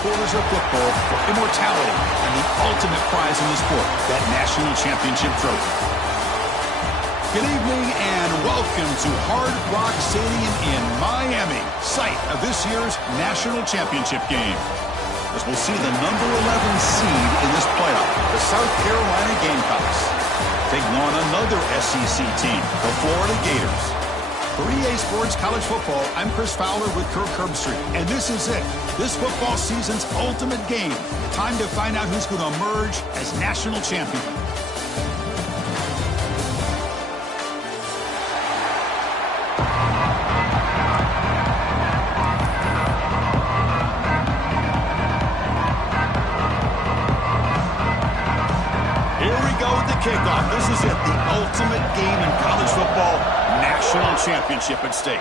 quarters of football for immortality and the ultimate prize in the sport, that national championship trophy. Good evening and welcome to Hard Rock Stadium in Miami, site of this year's national championship game. As we'll see the number 11 seed in this playoff, the South Carolina Gamecocks, taking on another SEC team, the Florida Gators. For EA Sports College Football, I'm Chris Fowler with Kirk Herbstreit, and this is it. This football season's ultimate game. Time to find out who's going to emerge as national champion. Kickoff. This is it, the ultimate game in college football, national championship at stake.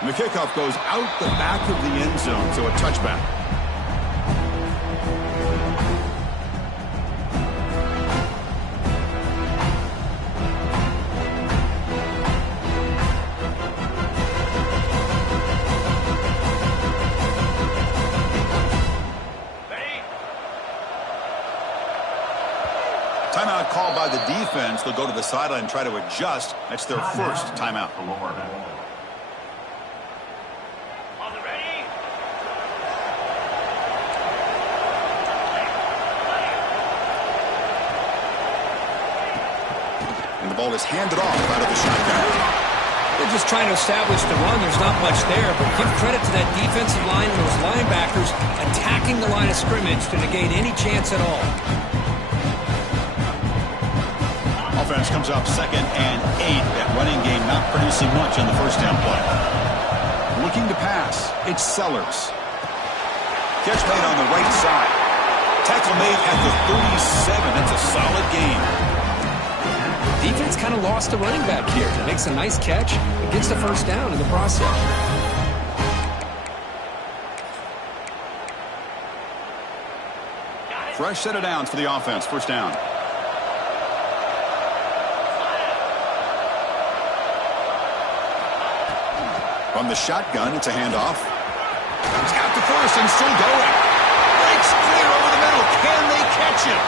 And the kickoff goes out the back of the end zone, so a touchback. Timeout called by the defense. They'll go to the sideline and try to adjust. That's their first timeout. And the ball is handed off out of the shotgun. They're just trying to establish the run. There's not much there, but give credit to that defensive line and those linebackers attacking the line of scrimmage to negate any chance at all. Offense comes up 2nd and 8. That running game not producing much on the first down play. Looking to pass. It's Sellers. Catch made on the right side. Tackle made at the 37. That's a solid gain. Defense kind of lost the running back here. Makes a nice catch and gets the first down in the process. Fresh set of downs for the offense. First down. From the shotgun, it's a handoff. He's got the first and still going. Breaks clear over the middle. Can they catch it?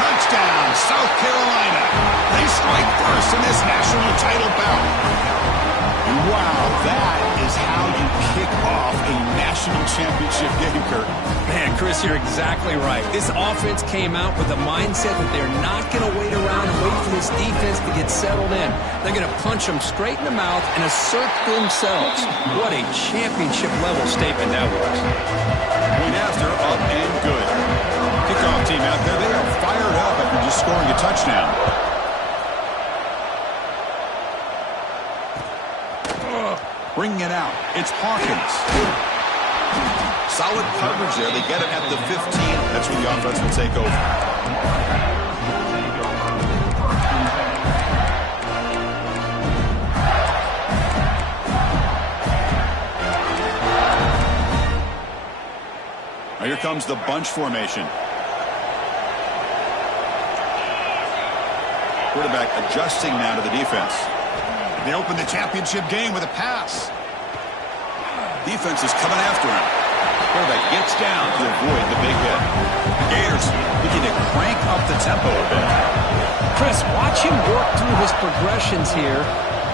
Touchdown, South Carolina. They strike first in this national title bout. And wow, that is how you kick off a national championship game, Kirk. Man, Chris, you're exactly right. This offense came out with the mindset that they're not going to wait around and wait for this defense to get settled in. They're going to punch them straight in the mouth and assert themselves. What a championship-level statement that was. Point after, up and good. Kickoff team out there, they are fired up after just scoring a touchdown. Bringing it out, it's Hawkins. Solid coverage there. They get it at the 15. That's where the offense will take over. Now here comes the bunch formation. Quarterback adjusting now to the defense. They open the championship game with a pass. Defense is coming after him. Quarterback gets down to avoid the big hit. The Gators looking to crank up the tempo a bit. Chris, watch him work through his progressions here.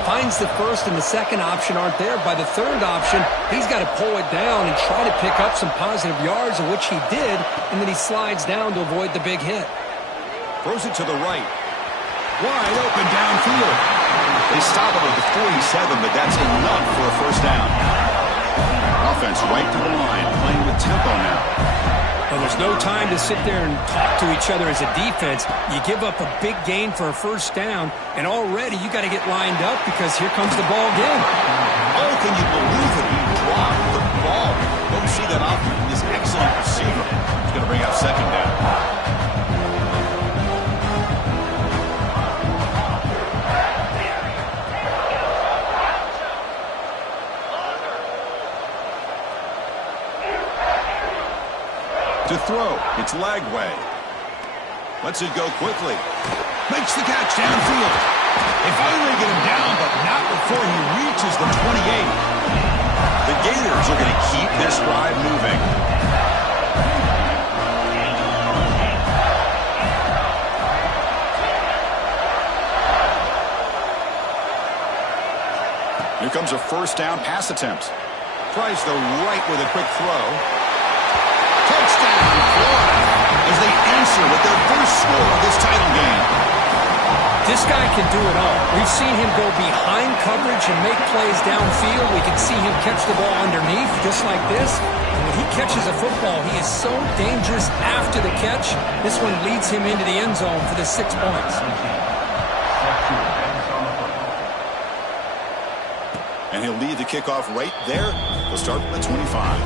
Finds the first and the second option aren't there. By the third option, he's got to pull it down and try to pick up some positive yards, of which he did, and then he slides down to avoid the big hit. Throws it to the right. Wide open downfield. They stop it at the 47, but that's enough for a first down. Offense right to the line, playing with tempo now. Well, there's no time to sit there and talk to each other as a defense. You give up a big gain for a first down, and already you got to get lined up because here comes the ball again. Oh, can you believe it? He dropped the ball. Don't see that often from this excellent receiver. He's going to bring up second down. To throw, it's Lagway. Lets it go quickly. Makes the catch downfield. They finally get him down, but not before he reaches the 28. The Gators are going to keep this drive moving. Here comes a first down pass attempt. Tries the right with a quick throw. Touchdown, Florida, as they answer with their first score of this title game. This guy can do it all. We've seen him go behind coverage and make plays downfield. We can see him catch the ball underneath, just like this. And when he catches a football, he is so dangerous after the catch. This one leads him into the end zone for the 6 points. And he'll lead the kickoff right there. They'll start at 25.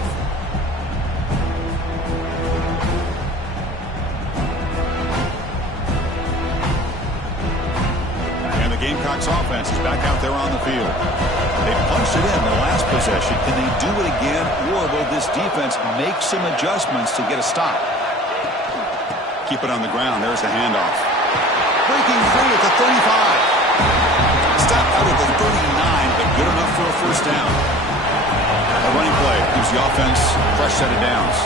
And the Gamecocks offense is back out there on the field. They punched it in the last possession. Can they do it again, or will this defense make some adjustments to get a stop? Keep it on the ground. There's the handoff. Breaking free at the 35. Stop out of the 39, but good enough for a first down. A running play gives the offense a fresh set of downs.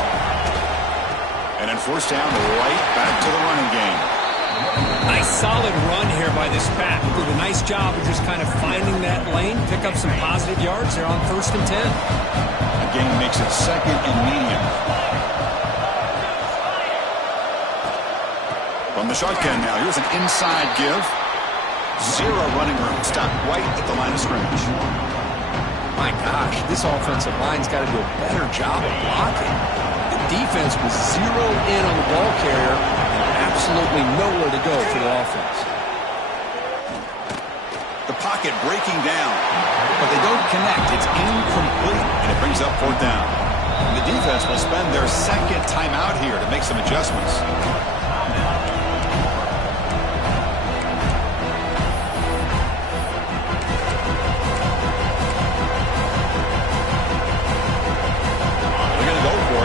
And then first down, right back to the running game. Nice solid run here by this pack. Did a nice job of just kind of finding that lane, pick up some positive yards. They're on 1st and 10. The game makes it 2nd and medium. From the shotgun now, here's an inside give. Zero running room. Stop right at the line of scrimmage. My gosh, this offensive line's got to do a better job of blocking. The defense was zeroed in on the ball carrier and absolutely nowhere to go for the offense. The pocket breaking down, but they don't connect. It's incomplete, and it brings up 4th down. And the defense will spend their 2nd timeout here to make some adjustments.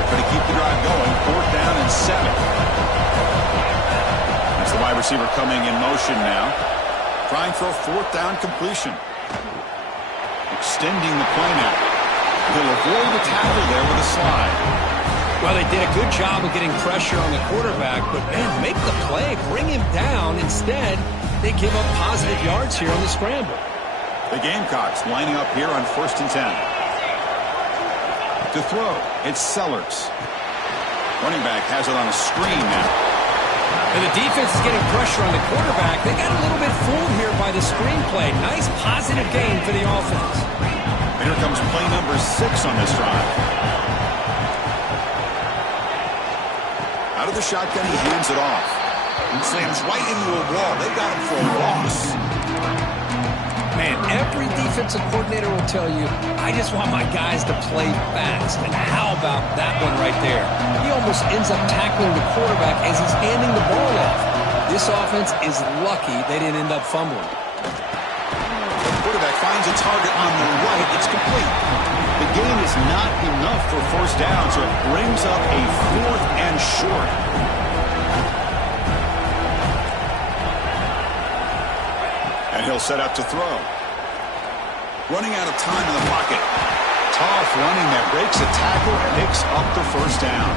But to keep the drive going, 4th down and 7. That's the wide receiver coming in motion now. Trying for a 4th down completion. Extending the play now. He'll avoid the tackle there with a slide. Well, they did a good job of getting pressure on the quarterback, but, man, make the play. Bring him down. Instead, they give up positive yards here on the scramble. The Gamecocks lining up here on 1st and 10. To throw, it's Sellers. Running back has it on a screen now. And the defense is getting pressure on the quarterback. They got a little bit fooled here by the screenplay. Nice positive gain for the offense. And here comes play number 6 on this drive. Out of the shotgun, he hands it off. And slams right into a wall. They got him for a loss. Man, every defensive coordinator will tell you, I just want my guys to play fast. And how about that one right there? He almost ends up tackling the quarterback as he's handing the ball off. This offense is lucky they didn't end up fumbling. The quarterback finds a target on the right. It's complete. The gain is not enough for 1st down, so it brings up a 4th and short. And he'll set up to throw. Running out of time in the pocket. Tough running there. Breaks a tackle, picks up the 1st down.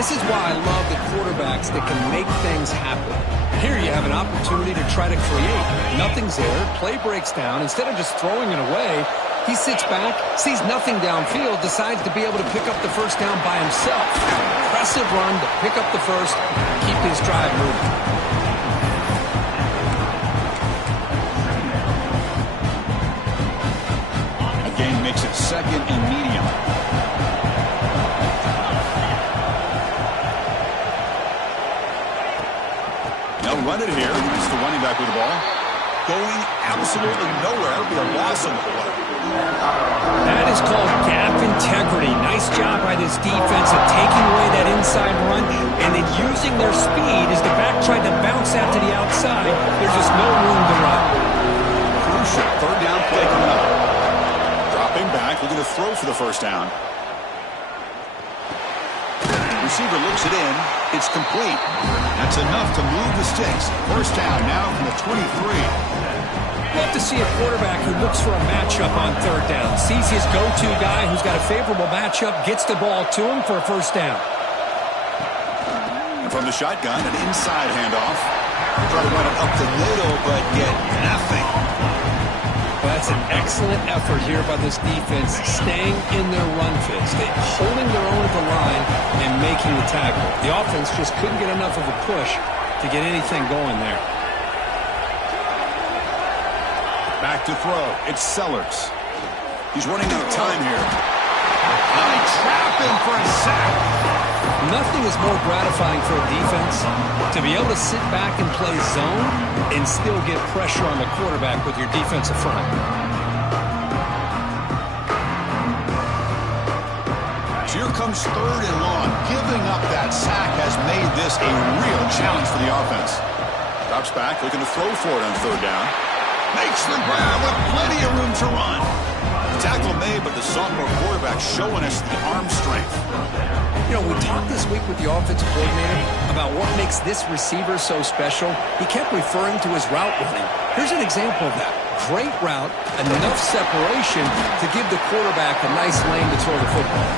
This is why I love the quarterbacks that can make things happen. Here you have an opportunity to try to create. Nothing's there. Play breaks down. Instead of just throwing it away, he sits back, sees nothing downfield, decides to be able to pick up the 1st down by himself. Impressive run to pick up the 1st, keep his drive moving. Makes it 2nd and medium. They'll run it here. It's the running back with the ball. Going absolutely nowhere. It'll be a loss on the play. That is called gap integrity. Nice job by this defense of taking away that inside run and then using their speed as the back tried to bounce out to the outside. There's just no room to run. Crucial 3rd down play coming up. Back, looking to throw for the 1st down. Receiver looks it in. It's complete. That's enough to move the sticks. 1st down now from the 23. Love to see a quarterback who looks for a matchup on third down. Sees his go-to guy who's got a favorable matchup, gets the ball to him for a first down. And from the shotgun, an inside handoff. Try to run it up the middle, but get nothing. Well, that's an excellent effort here by this defense, staying in their run fits, holding their own at the line and making the tackle. The offense just couldn't get enough of a push to get anything going there. Back to throw. It's Sellers. He's running out of time here. Now they trap him for a sack. Nothing is more gratifying for a defense to be able to sit back and play zone and still get pressure on the quarterback with your defensive front. So here comes third and long. Giving up that sack has made this a real challenge for the offense. Drops back, looking to throw for it on third down. Makes the grab with plenty of room to run. The tackle made, but the sophomore quarterback showing us the arm strength. You know, we talked this week with the offensive coordinator about what makes this receiver so special. He kept referring to his route running. Here's an example of that. Great route, enough separation to give the quarterback a nice lane to throw the football.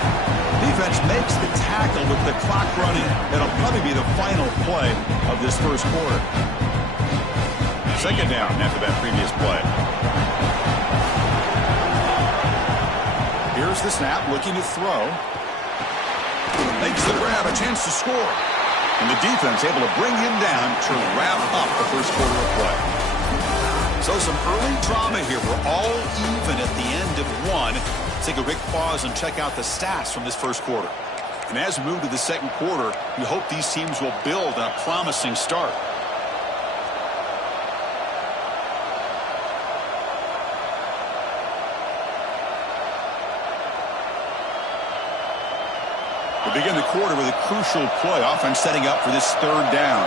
Defense makes the tackle with the clock running. That'll probably be the final play of this first quarter. Second down after that previous play. Here's the snap, looking to throw. Makes the grab, a chance to score. And the defense able to bring him down to wrap up the first quarter of play. So some early drama here. We're all even at the end of one. Let's take a quick pause and check out the stats from this first quarter. And as we move to the second quarter, we hope these teams will build on a promising start. We begin the quarter with a crucial play. Offense setting up for this third down.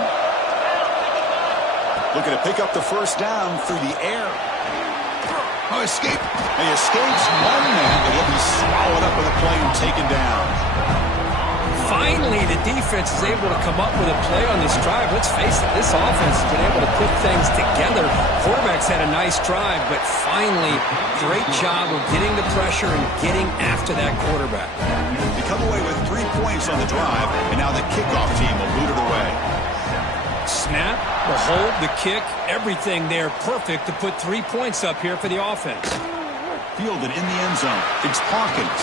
Looking to pick up the first down through the air. Oh, escape. He escapes one man, but he'll be swallowed up with a play and taken down. Finally, the defense is able to come up with a play on this drive. Let's face it, this offense has been able to put things together. Quarterback's had a nice drive, but finally, great job of getting the pressure and getting after that quarterback. They come away with 3 points on the drive, and now the kickoff team will boot it away. Snap, the hold, the kick, everything there perfect to put 3 points up here for the offense. Fielded in the end zone. It's Hawkins.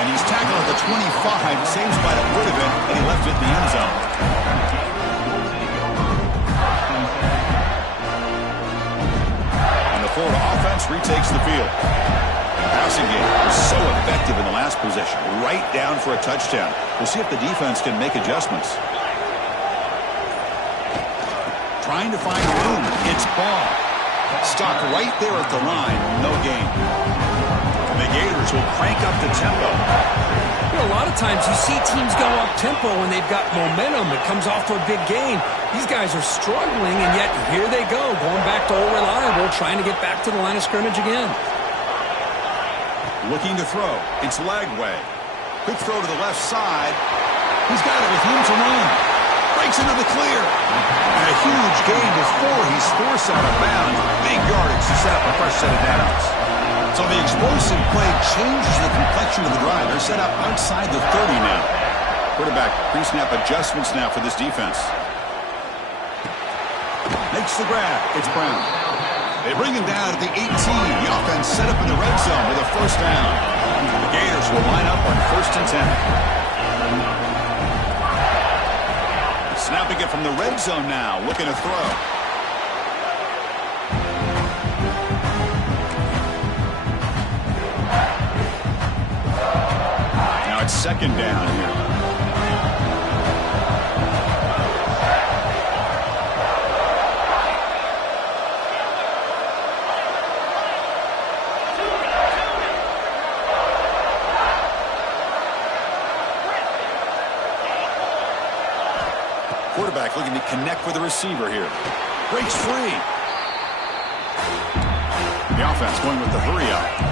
And he's tackled at the 25. Same spot it would have been, and he left it in the end zone. And the Florida offense retakes the field. The passing game was so effective in the last possession. Right down for a touchdown. We'll see if the defense can make adjustments. Trying to find room. It's Ball. Stopped right there at the line. No gain. The Gators will crank up the tempo. You know, a lot of times you see teams go up tempo when they've got momentum. It comes off to a big gain. These guys are struggling, and yet here they go, going back to old reliable, trying to get back to the line of scrimmage again. Looking to throw. It's Lagway. Quick throw to the left side. He's got it with room to run. Breaks into the clear. And a huge gain before he's forced out of bounds. Big yardage to set up a fresh set of downs. So the explosive play changes the complexion of the drive. They're set up outside the 30 now. Quarterback pre-snap adjustments now for this defense. Makes the grab. It's Brown. They bring him down at the 18. The offense set up in the red zone with a first down. The Gators will line up on 1st and 10. Snapping it from the red zone now. Looking to throw. Second down here. Quarterback looking to connect with the receiver here. Breaks free. The offense going with the hurry up.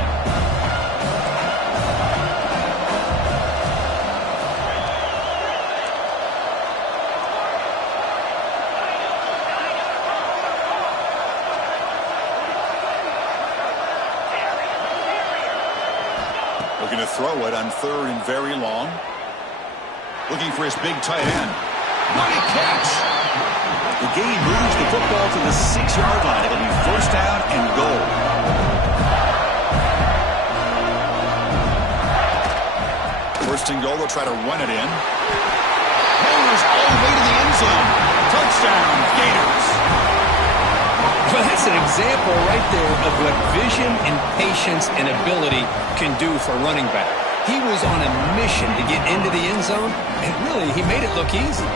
Looking to throw it on 3rd and very long. Looking for his big tight end. What a catch! The gain moves the football to the 6-yard line. It'll be 1st down and goal. First and goal, they'll try to run it in. Motors all the way to the end zone. Touchdown, Gators. Well, that's an example right there of what vision and patience and ability can do for a running back. He was on a mission to get into the end zone, and really, he made it look easy.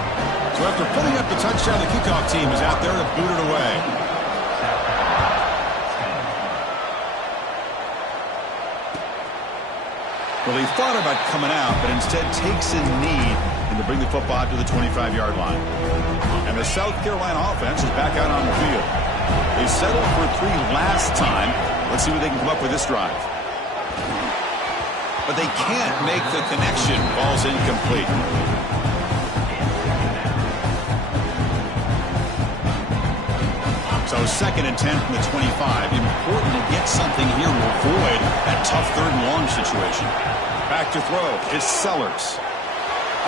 So after putting up the touchdown, the kickoff team is out there to boot it away. Well, he thought about coming out, but instead takes a knee and to bring the football to the 25-yard line. And the South Carolina offense is back out on the field. They settled for 3 last time. Let's see what they can come up with this drive. But they can't make the connection. Ball's incomplete. So 2nd and 10 from the 25. Important to get something here to avoid that tough 3rd and long situation. Back to throw. It's Sellers.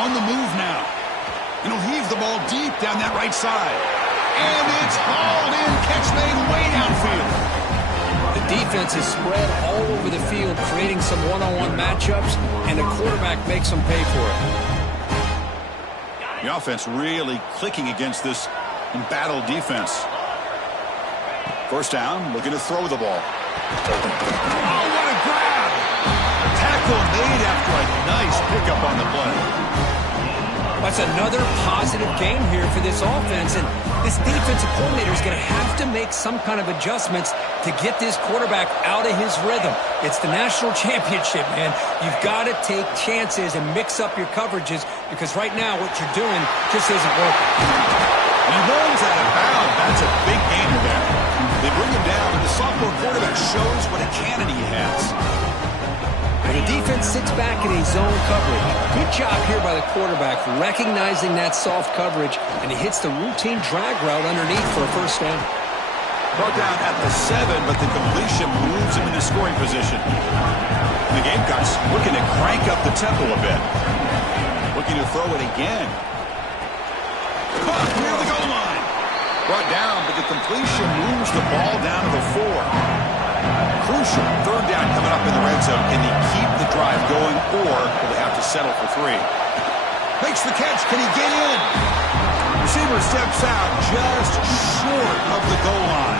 On the move now. And he'll heave the ball deep down that right side. And it's hauled in. Catch made way downfield. The defense is spread all over the field, creating some one-on-one matchups, and the quarterback makes them pay for it. The offense really clicking against this embattled defense. 1st down, looking to throw the ball. Oh, what a grab! Tackle made after a nice pickup on the play. That's another positive game here for this offense, and this defensive coordinator is going to have to make some kind of adjustments to get this quarterback out of his rhythm. It's the national championship, man. You've got to take chances and mix up your coverages because right now what you're doing just isn't working. And he runs out of bounds. That's a big gainer there. They bring him down, and the sophomore quarterback shows what a cannon he has. The defense sits back in a zone coverage. Good job here by the quarterback recognizing that soft coverage, and he hits the routine drag route underneath for a 1st down. Brought down at the 7, but the completion moves him into scoring position. And the Gamecocks looking to crank up the tempo a bit. Looking to throw it again. Caught near the goal line. Brought down, but the completion moves the ball down to the 4. Crucial 3rd down coming up in the red zone. Can he keep the drive going, or will they have to settle for 3? Makes the catch. Can he get in? Receiver steps out just short of the goal line.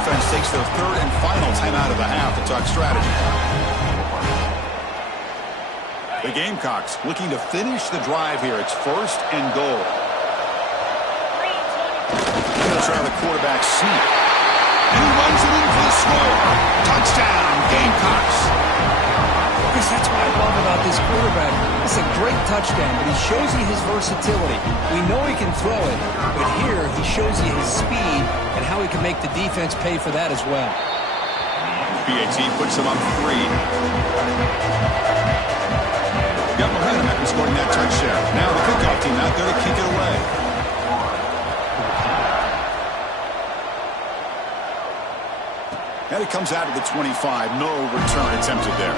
Defense takes their 3rd and final timeout of the half to talk strategy. The Gamecocks looking to finish the drive here. It's 1st and goal. They'll try the quarterback sneak. And he runs it in for the score. Touchdown, Gamecocks. Chris, that's what I love about this quarterback. It's a great touchdown, but he shows you his versatility. We know he can throw it, but here he shows you his speed and how he can make the defense pay for that as well. PAT puts him up 3. Got momentum after scoring that touchdown. Now the kickoff team out there to kick it away. And it comes out of the 25. No return attempted there.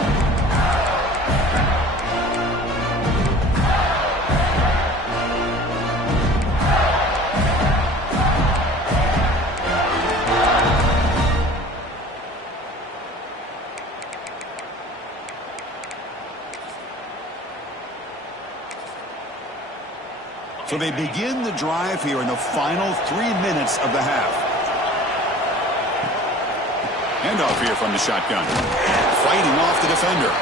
So they begin the drive here in the final 3 minutes of the half. Handoff here from the shotgun. Fighting off the defender.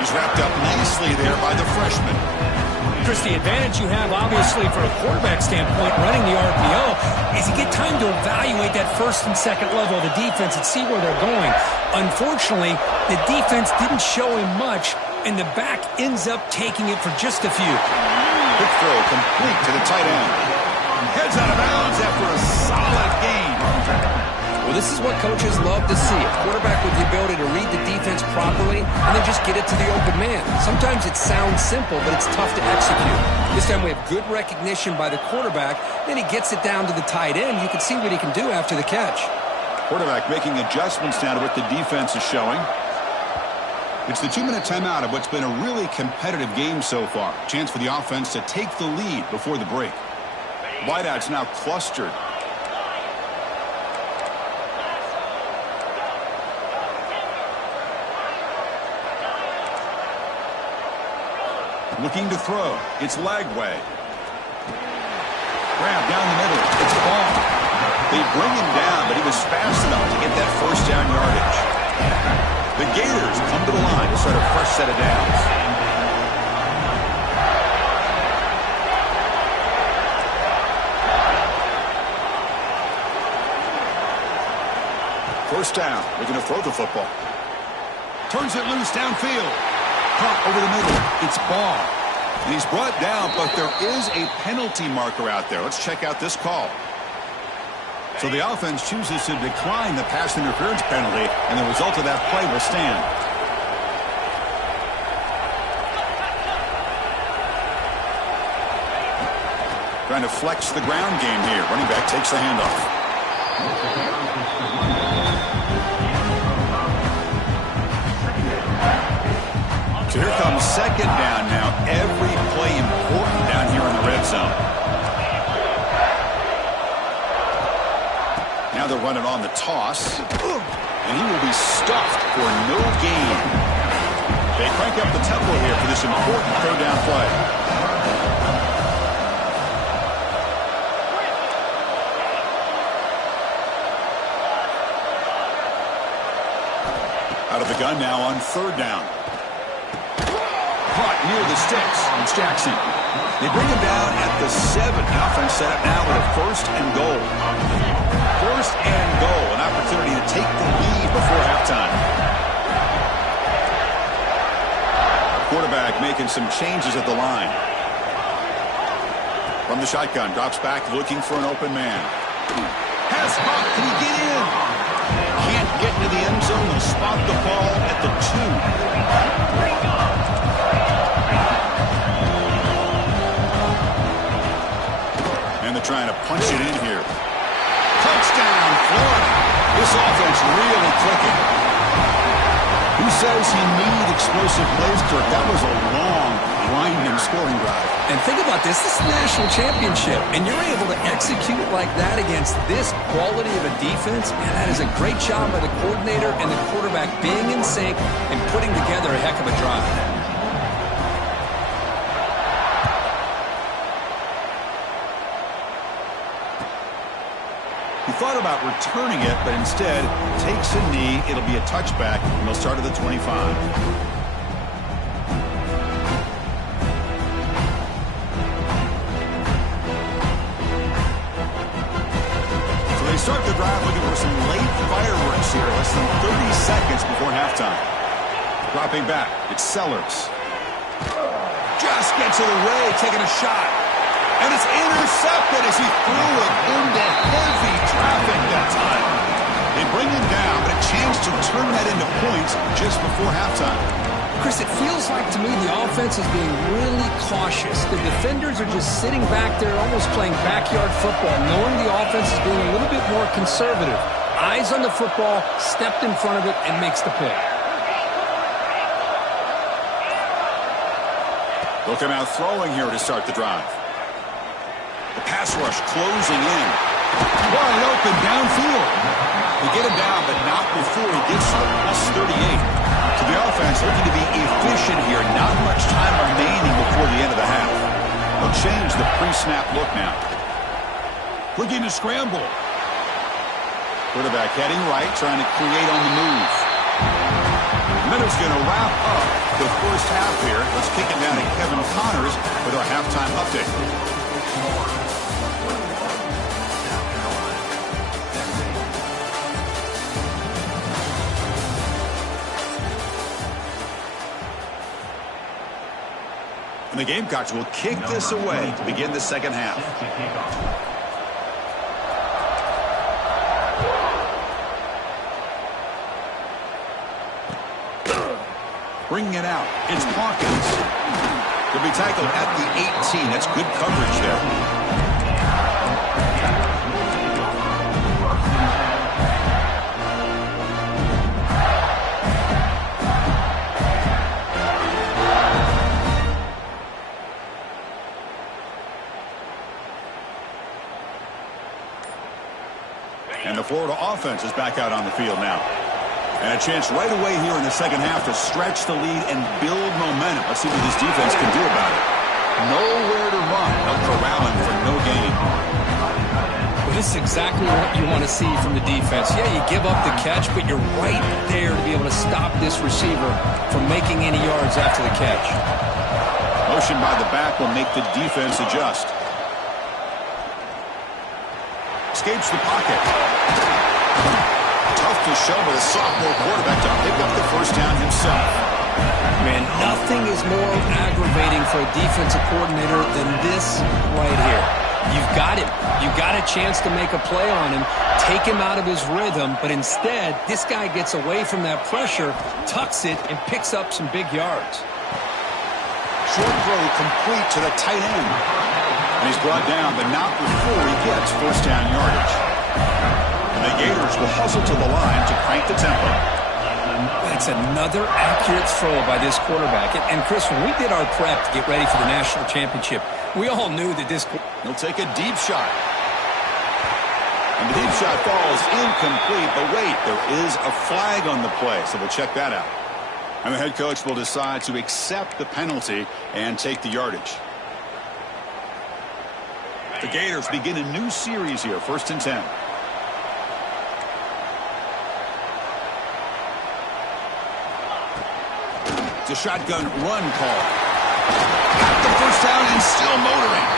He's wrapped up nicely there by the freshman. Chris, the advantage you have, obviously, from a quarterback standpoint, running the RPO, is you get time to evaluate that 1st and 2nd level of the defense and see where they're going. Unfortunately, the defense didn't show him much, and the back ends up taking it for just a few. Quick throw complete to the tight end. Heads out of bounds after a solid gain. Well, this is what coaches love to see. A quarterback with the ability to read the defense properly and then just get it to the open man. Sometimes it sounds simple, but it's tough to execute. This time we have good recognition by the quarterback. Then he gets it down to the tight end. You can see what he can do after the catch. Quarterback making adjustments now to what the defense is showing. It's the 2-minute timeout of what's been a really competitive game so far. Chance for the offense to take the lead before the break. Wideouts now clustered. Looking to throw. It's Lagway. Grab down the middle. It's Ball. They bring him down, but he was fast enough to get that first down yardage. The Gators come to the line to start a fresh set of downs. First down. They're going to throw the football. Turns it loose downfield. Caught over the middle. It's Ball. And he's brought down, but there is a penalty marker out there. Let's check out this call. So the offense chooses to decline the pass interference penalty, and the result of that play will stand. Trying to flex the ground game here. Running back takes the handoff. So here comes second down now. Every play important down here in the red zone. Now they're running on the toss. And he will be stuffed for no gain. They crank up the tempo here for this important third down play. Out of the gun now on third down. Caught near the sticks. It's Jackson. They bring him down at the 7. The offense set up now with a first and goal. First and goal. An opportunity to take the lead before halftime. Quarterback making some changes at the line. From the shotgun. Drops back looking for an open man. Has Buck. Can he get in? Can't get into the end zone. They'll spot the ball at the 2. And they're trying to punch it in here. Touchdown, Florida. This offense really clicking. Who says you need explosive plays, Kirk? That was a long, grinding scoring drive. And think about this. This is the national championship, and you're able to execute like that against this quality of a defense, and that is a great job by the coordinator and the quarterback being in sync and putting together a heck of a drive. He thought about returning it, but instead takes a knee. It'll be a touchback, and they'll start at the 25. So they start the drive looking for some late fireworks here, less than 30 seconds before halftime. Dropping back, it's Sellers. Just gets it away, taking a shot. And it's intercepted as he threw it into heavy traffic that time. They bring him down, but a chance to turn that into points just before halftime. Chris, it feels like to me the offense is being really cautious. The defenders are just sitting back there almost playing backyard football, knowing the offense is being a little bit more conservative. Eyes on the football, stepped in front of it, and makes the play. They'll come out throwing here to start the drive. The pass rush closing in. Wide open downfield. They get him down, but not before he gets to the +38. So the offense looking to be efficient here. Not much time remaining before the end of the half. They'll change the pre-snap look now. Looking to scramble. Quarterback heading right, trying to create on the move. Minutes going to wrap up the first half here. Let's kick it down to Kevin Connors with our halftime update. And the Gamecocks will kick this away to begin the second half. Bringing it out, it's Hawkins. He'll be tackled at the 18. That's good coverage there. Florida offense is back out on the field now. And a chance right away here in the second half to stretch the lead and build momentum. Let's see what this defense can do about it. Nowhere to run. They'll corral him for no gain. Well, this is exactly what you want to see from the defense. Yeah, you give up the catch, but you're right there to be able to stop this receiver from making any yards after the catch. Motion by the back will make the defense adjust. Escapes the pocket. Tough to show by the sophomore quarterback to pick up the first down himself. Man, nothing is more aggravating for a defensive coordinator than this right here. You've got him. You've got a chance to make a play on him, take him out of his rhythm, but instead, this guy gets away from that pressure, tucks it, and picks up some big yards. Short throw complete to the tight end. And he's brought down, but not before he gets first down yardage. And the Gators will hustle to the line to crank the tempo. That's another accurate throw by this quarterback. And Chris, when we did our prep to get ready for the national championship, we all knew that this... He'll take a deep shot. And the deep shot falls incomplete. But wait, there is a flag on the play, so we'll check that out. And the head coach will decide to accept the penalty and take the yardage. The Gators begin a new series here, 1st and 10. It's a shotgun run call. Got the first down and still motoring.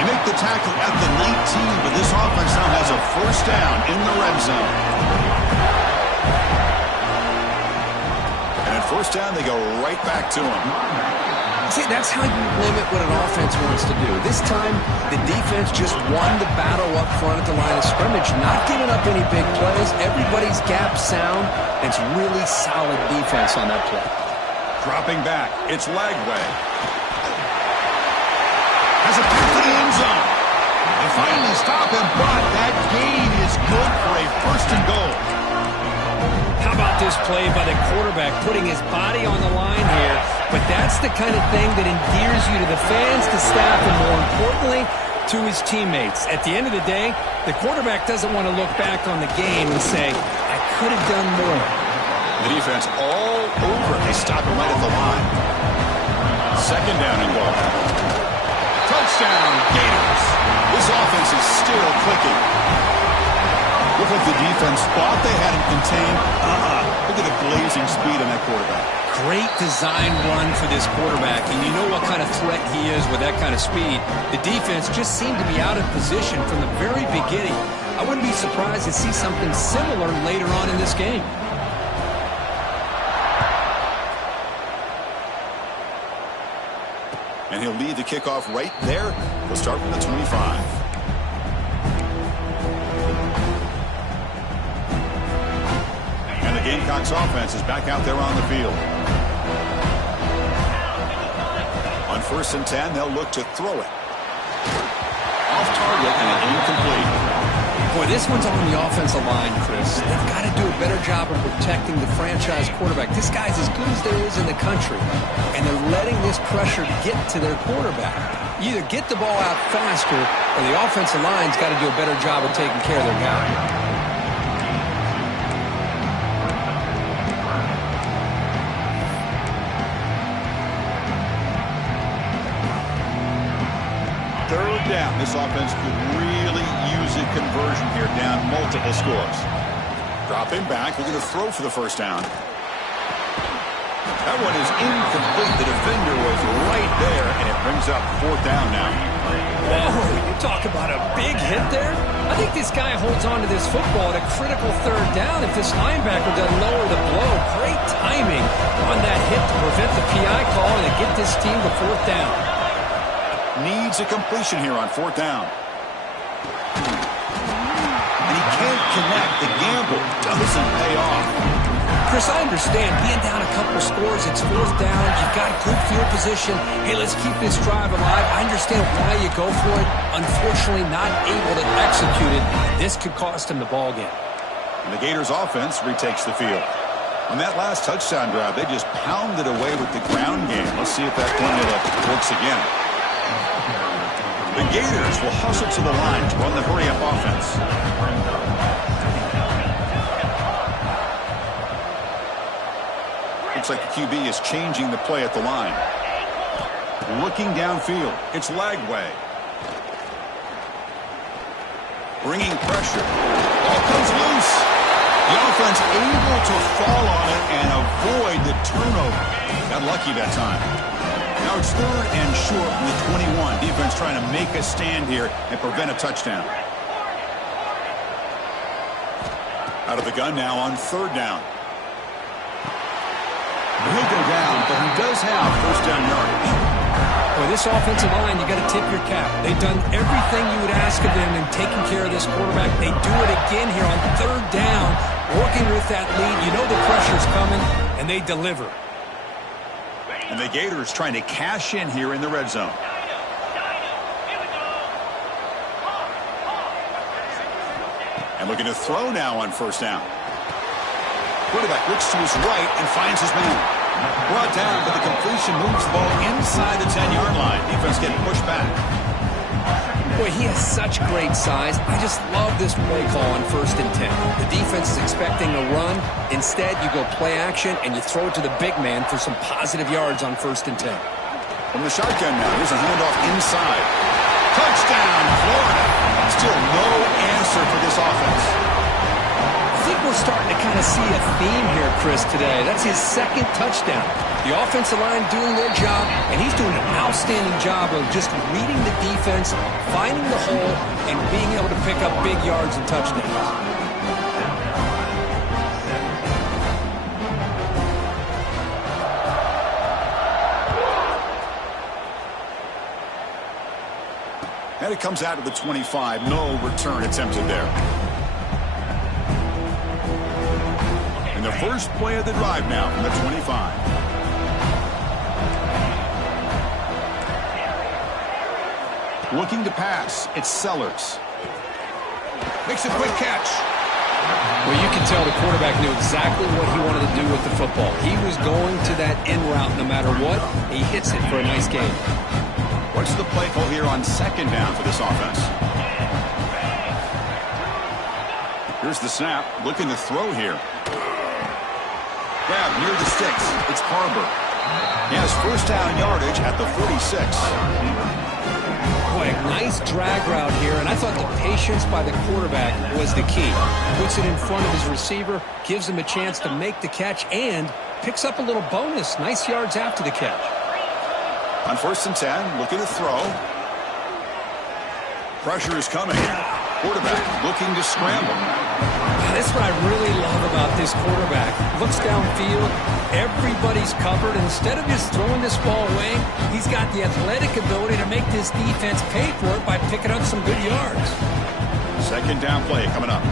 You make the tackle at the 19, but this offense now has a first down in the red zone. And at first down, they go right back to him. See, that's how you limit what an offense wants to do. This time, the defense just won the battle up front at the line of scrimmage, not giving up any big plays. Everybody's gap sound. It's really solid defense on that play. Dropping back, it's Lagway. Has a pass to the end zone. They finally stop him, but that gain is good for a 1st and goal. How about this play by the quarterback, putting his body on the line here? But that's the kind of thing that endears you to the fans, the staff, and more importantly, to his teammates. At the end of the day, the quarterback doesn't want to look back on the game and say, I could have done more. The defense all over. They stop him right at the line. 2nd down and goal. Touchdown, Gators. This offense is still clicking. Look like the defense thought they had him contained. Look at the blazing speed on that quarterback. Great design run for this quarterback, and you know what kind of threat he is with that kind of speed. The defense just seemed to be out of position from the very beginning. I wouldn't be surprised to see something similar later on in this game. And he'll lead the kickoff right there. He'll start from the 25. And the Gamecocks offense is back out there on the field. On 1st and 10, they'll look to throw it. Off target and incomplete. Boy, this one's on the offensive line, Chris. They've got to do a better job of protecting the franchise quarterback. This guy's as good as there is in the country, and they're letting this pressure get to their quarterback. You either get the ball out faster, or the offensive line's got to do a better job of taking care of their guy. 3rd down. This offense could really use a conversion here, down multiple scores. Dropping back, looking to throw for the first down. That one is incomplete. The defender was right there, and it brings up 4th down now. Whoa, you talk about a big hit there? I think this guy holds on to this football at a critical 3rd down if this linebacker doesn't lower the blow. Great timing on that hit to prevent the PI call and to get this team to 4th down. Needs a completion here on 4th down. And he can't connect. The gamble doesn't pay off. Chris, I understand being down a couple scores, it's 4th down, you've got good field position. Hey, let's keep this drive alive. I understand why you go for it. Unfortunately, not able to execute it. This could cost him the ball game. And the Gators offense retakes the field. On that last touchdown drive, they just pounded away with the ground game. Let's see if that formula works again. The Gators will hustle to the line to run the hurry-up offense. Looks like the QB is changing the play at the line. Looking downfield. It's Lagway. Bringing pressure. Ball comes loose. The offense able to fall on it and avoid the turnover. Got lucky that time. Now it's 3rd and short with 21. Defense trying to make a stand here and prevent a touchdown. Out of the gun now on 3rd down. He'll go down, but he does have first down yardage. Boy, this offensive line, you got to tip your cap. They've done everything you would ask of them in taking care of this quarterback. They do it again here on 3rd down, working with that lead. You know the pressure's coming, and they deliver. And the Gators trying to cash in here in the red zone. And looking to throw now on first down. Quarterback looks to his right and finds his man. Brought down, but the completion moves the ball inside the 10-yard line. Defense getting pushed back. Boy, he has such great size. I just love this play call on 1st and 10. The defense is expecting a run. Instead, you go play action, and you throw it to the big man for some positive yards on 1st and 10. From the shotgun now, here's a handoff inside. Touchdown, Florida. Still no answer for this offense. I think we're starting to kind of see a theme here, Chris, today. That's his 2nd touchdown. The offensive line doing their job, and he's doing an outstanding job of just reading the defense, finding the hole, and being able to pick up big yards and touchdowns. And it comes out of the 25. No return attempted there. And the first play of the drive now from the 25. Looking to pass. It's Sellers. Makes a quick catch. Well, you can tell the quarterback knew exactly what he wanted to do with the football. He was going to that in route no matter what. He hits it for a nice gain. What's the play call here on 2nd down for this offense? Here's the snap. Looking to throw here. Grab near the sticks. It's Harbor. He has first down yardage at the 46. Boy, nice drag route here, and I thought the patience by the quarterback was the key. Puts it in front of his receiver, gives him a chance to make the catch, and picks up a little bonus. Nice yards after the catch. On 1st and 10, looking to throw. Pressure is coming. Quarterback looking to scramble. That's what I really love about this quarterback. Looks downfield, everybody's covered. Instead of just throwing this ball away, he's got the athletic ability to make this defense pay for it by picking up some good yards. 2nd down play coming up.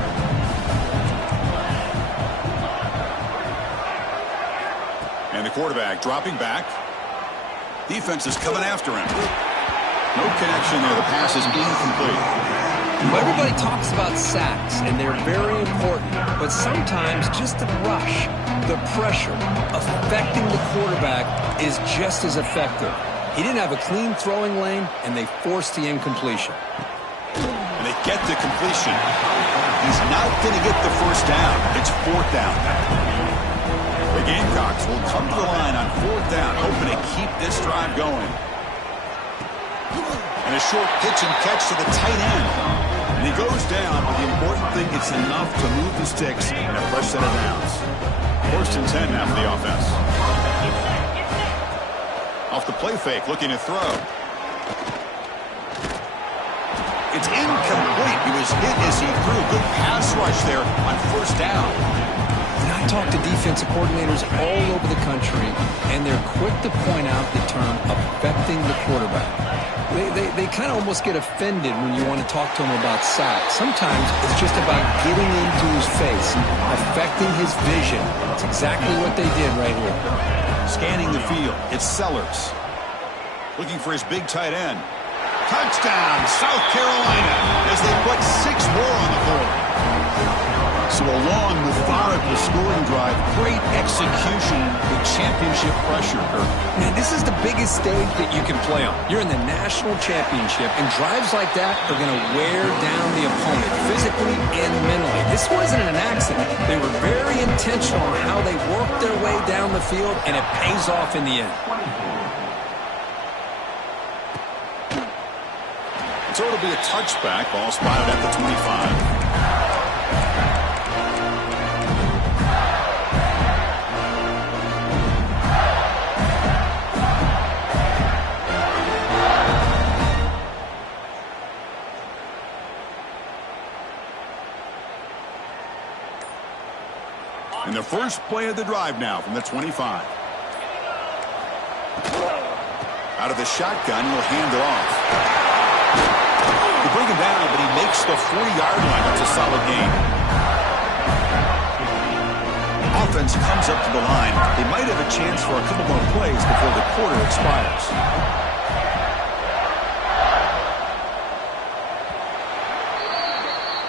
And the quarterback dropping back. Defense is coming after him. No connection there. The pass is incomplete. Everybody talks about sacks, and they're very important. But sometimes just the rush, the pressure, affecting the quarterback is just as effective. He didn't have a clean throwing lane, and they forced the incompletion. And they get the completion. He's not going to get the first down. It's 4th down. The Gamecocks will come to the line on 4th down, hoping to keep this drive going. And a short pitch and catch to the tight end. And he goes down, but the important thing, it's enough to move the sticks in a fresh set of downs. 1st and 10 now for the offense. Off the play fake, looking to throw. It's incomplete. He was hit as he threw. Good pass rush there on 1st down. And I talk to defensive coordinators all over the country, and they're quick to point out the term affecting the quarterback. They kind of almost get offended when you want to talk to them about sacks. Sometimes it's just about getting into his face, affecting his vision. That's exactly what they did right here. Scanning the field, it's Sellers. Looking for his big tight end. Touchdown, South Carolina, as they put 6 more on the board. So a long, methodical scoring drive. Great execution with championship pressure, Kirk. Man, this is the big biggest stage that you can play on. You're in the national championship, and drives like that are going to wear down the opponent physically and mentally. This wasn't an accident. They were very intentional on how they worked their way down the field, and it pays off in the end. So it'll be a touchback. Ball spotted at the 25. And the first play of the drive now from the 25. Out of the shotgun, he'll hand it off. They bring him down, but he makes the 40-yard line. That's a solid gain. Offense comes up to the line. They might have a chance for a couple more plays before the quarter expires.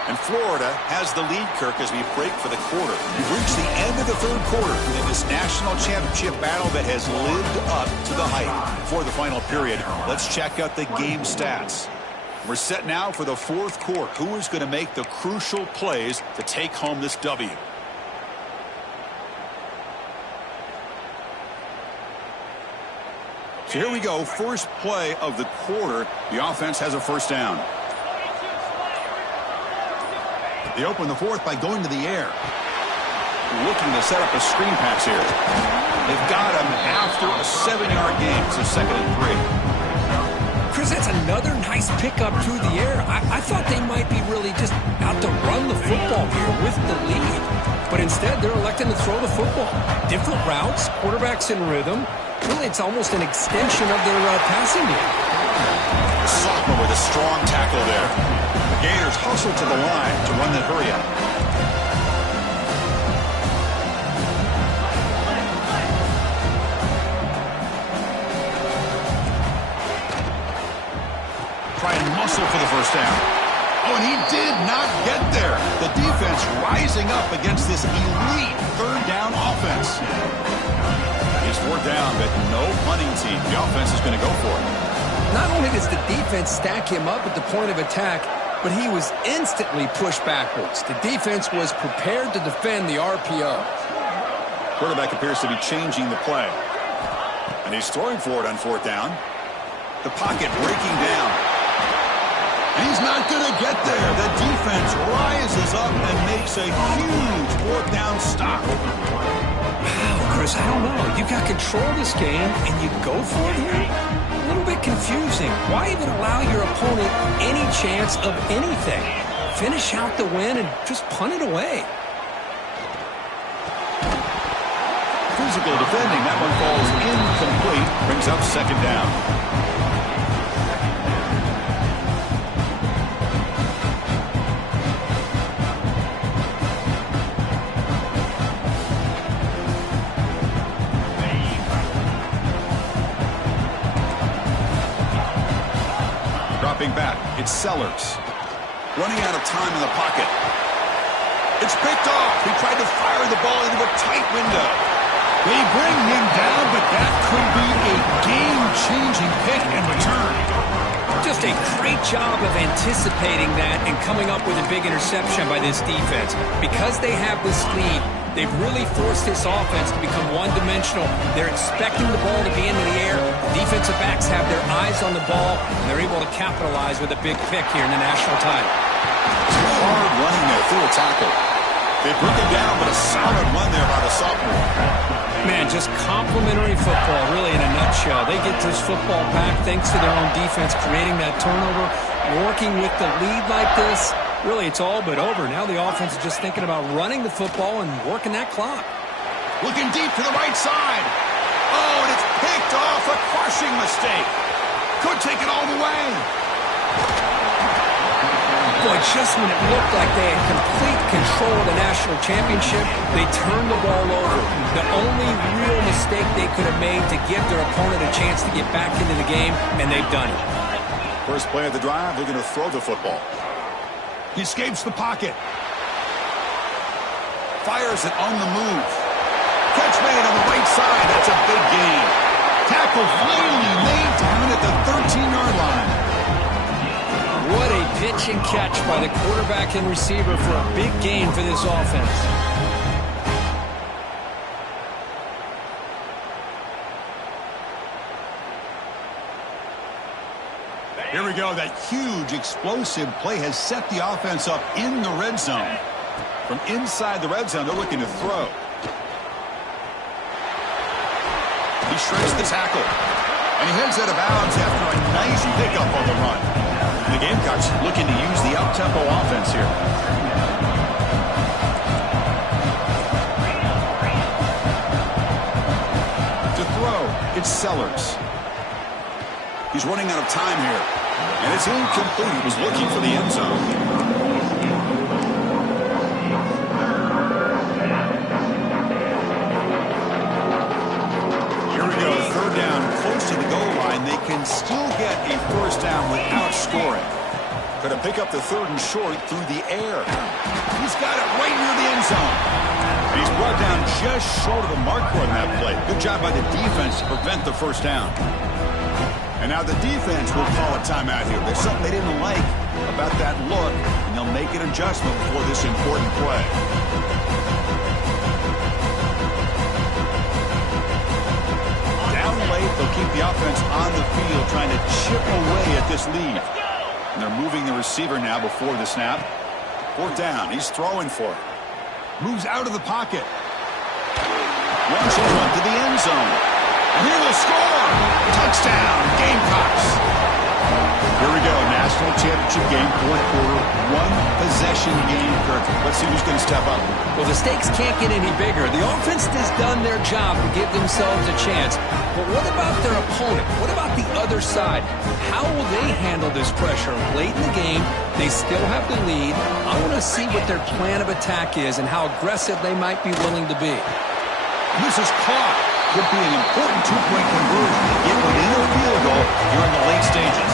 And Florida has the lead, Kirk, as we break for the quarter. We've reached the end of the third quarter in this national championship battle that has lived up to the hype. For the final period, let's check out the game stats. We're set now for the fourth quarter. Who is going to make the crucial plays to take home this W? So here we go. First play of the quarter. The offense has a first down. They open the fourth by going to the air. Looking to set up a screen pass here. They've got him after a 7-yard gain. So 2nd and 3. Chris, that's another nice pickup through the air. I thought they might be really just out to run the football here with the lead. But instead, they're electing to throw the football. Different routes, quarterbacks in rhythm. Really, it's almost an extension of their passing game. The sophomore with a strong tackle there. The Gators hustle to the line to run that hurry up. Try and muscle for the first down. Oh, and he did not get there. The defense rising up against this elite third down offense. He's 4th down, but no punting team. The offense is going to go for it. Not only does the defense stack him up at the point of attack, but he was instantly pushed backwards. The defense was prepared to defend the RPO. Quarterback appears to be changing the play. And he's throwing for it on 4th down. The pocket breaking down. And he's not going to get there. The defense rises up and makes a huge 4th down stop. Wow, Chris, I don't know. You got control of this game, and you go for it here? A little bit confusing. Why even allow your opponent any chance of anything? Finish out the win and just punt it away. Physical defending. That one falls incomplete. Brings up 2nd down. Back. It's Sellers. Running out of time in the pocket. It's picked off. He tried to fire the ball into a tight window. They bring him down, but that could be a game-changing pick and return. Just a great job of anticipating that and coming up with a big interception by this defense. Because they have this lead, they've really forced this offense to become one-dimensional. They're expecting the ball to be into the air. Defensive backs have their eyes on the ball, and they're able to capitalize with a big pick here in the national title. Hard running there through a tackle. They bring him down, but a solid run there by the sophomore. Man, just complimentary football, really, in a nutshell. They get this football back thanks to their own defense, creating that turnover, working with the lead like this. Really, it's all but over. Now the offense is just thinking about running the football and working that clock. Looking deep to the right side. Oh, and it's picked off. A crushing mistake. Could take it all the way. Boy, just when it looked like they had complete control of the national championship, they turned the ball over. The only real mistake they could have made to give their opponent a chance to get back into the game, and they've done it. First play of the drive, they're going to throw the football. He escapes the pocket. Fires it on the move. Catch made on the right side. That's a big gain. Tackle finally made down at the 13-yard line. What a pitch and catch by the quarterback and receiver for a big gain for this offense. Here we go. That huge, explosive play has set the offense up in the red zone. From inside the red zone, they're looking to throw. He shreds the tackle. And he heads out of bounds after a nice pickup on the run. And the Gamecocks looking to use the up-tempo offense here. To throw, it's Sellers. He's running out of time here. And it's incomplete. He was looking for the end zone. Here we go. Third down, close to the goal line. They can still get a first down without scoring. Going to pick up the third and short through the air. He's got it right near the end zone. And he's brought down just short of the marker on that play. Good job by the defense to prevent the first down. And now the defense will call a timeout here. There's something they didn't like about that look, and they'll make an adjustment for this important play. Down late, they'll keep the offense on the field, trying to chip away at this lead. And they're moving the receiver now before the snap. Fourth down. He's throwing for it. Moves out of the pocket. Launches one to the end zone. And here they'll score. Touchdown, Gamecocks. Here we go, national championship game, fourth quarter, one-possession game. Kirk, let's see who's going to step up. Well, the stakes can't get any bigger. The offense has done their job to give themselves a chance. But what about their opponent? What about the other side? How will they handle this pressure? Late in the game, they still have the lead. I want to see what their plan of attack is and how aggressive they might be willing to be. This is caught. Could be an important two-point conversion to get within a field goal here in the late stages.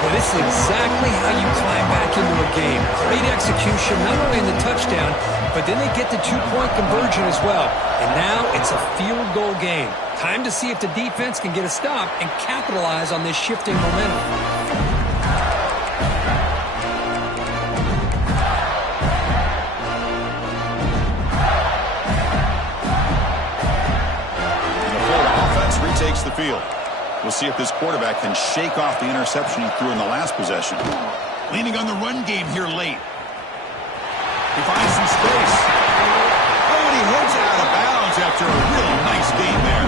Well, this is exactly how you climb back into a game. Great execution, not only in the touchdown, but then they get the two-point conversion as well. And now it's a field goal game. Time to see if the defense can get a stop and capitalize on this shifting momentum. Takes the field. We'll see if this quarterback can shake off the interception he threw in the last possession. Leaning on the run game here late. He finds some space. Oh, and he heads out of bounds after a really nice game there.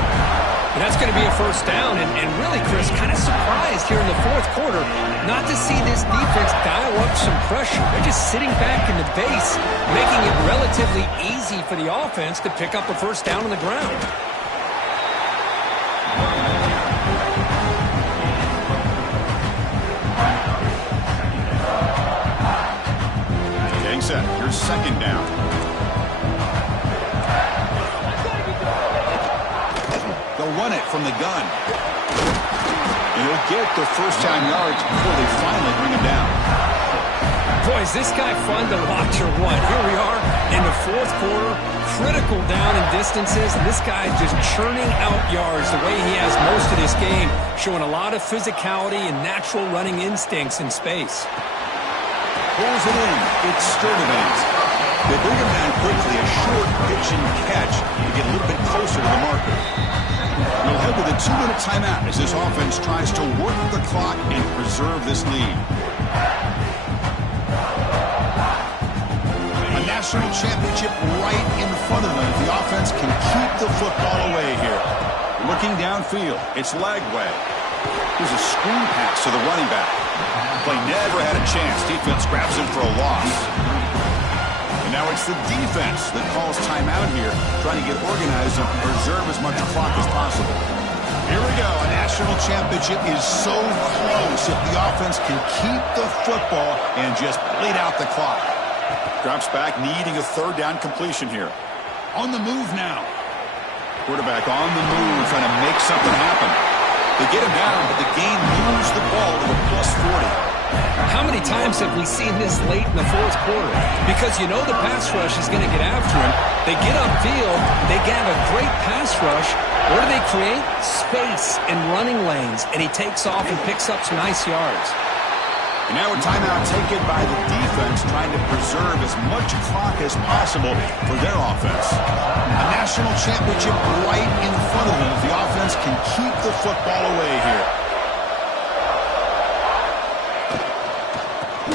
And that's going to be a first down. And really, Chris, kind of surprised here in the fourth quarter not to see this defense dial up some pressure. They're just sitting back in the base, making it relatively easy for the offense to pick up a first down on the ground. Set. Here's second down. They'll run it from the gun. And he'll get the first down yards before they finally bring him down. Boy, is this guy fun to watch or what? Here we are in the fourth quarter, critical down and distances, and this guy just churning out yards the way he has most of this game, showing a lot of physicality and natural running instincts in space. Pulls it in. It's Sturdivant. They bring him down quickly. A short pitch and catch to get a little bit closer to the marker. We'll head with a 2-minute timeout as this offense tries to work the clock and preserve this lead. A national championship right in front of them. The offense can keep the football away here. Looking downfield. It's Lagway. Here's a screen pass to the running back. Play never had a chance. Defense grabs him for a loss. And now it's the defense that calls timeout here, trying to get organized and preserve as much clock as possible. Here we go. A national championship is so close if the offense can keep the football and just bleed out the clock. Drops back, needing a third down completion here. On the move now. Quarterback on the move, trying to make something happen. They get him down, but the game moves the ball to the +40. How many times have we seen this late in the fourth quarter? Because you know the pass rush is going to get after him. They get upfield, they have a great pass rush, What do they create? Space and running lanes, and he takes off and picks up some nice yards. And now a timeout taken by the defense, trying to preserve as much clock as possible for their offense. A national championship right in front of them. The offense can keep the football away here.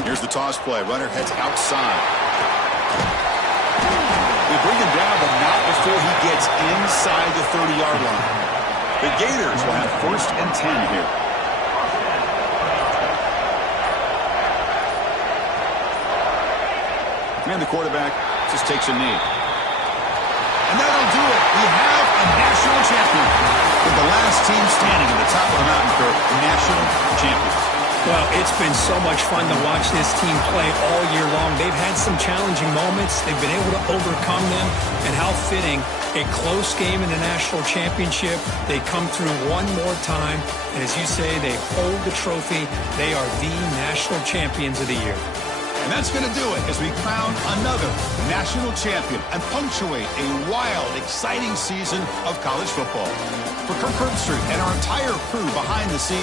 Here's the toss play. Runner heads outside. They bring him down, but not before he gets inside the 30-yard line. The Gators will have 1st and 10 here. And the quarterback just takes a knee. And that'll do it. We have a national champion with the last team standing at the top of the mountain for national champions. Well, it's been so much fun to watch this team play all year long. They've had some challenging moments. They've been able to overcome them. And how fitting, a close game in the national championship. They come through one more time. And as you say, they hold the trophy. They are the national champions of the year. And that's going to do it as we crown another national champion and punctuate a wild, exciting season of college football. For Kirk Herbstreit and our entire crew behind the scenes,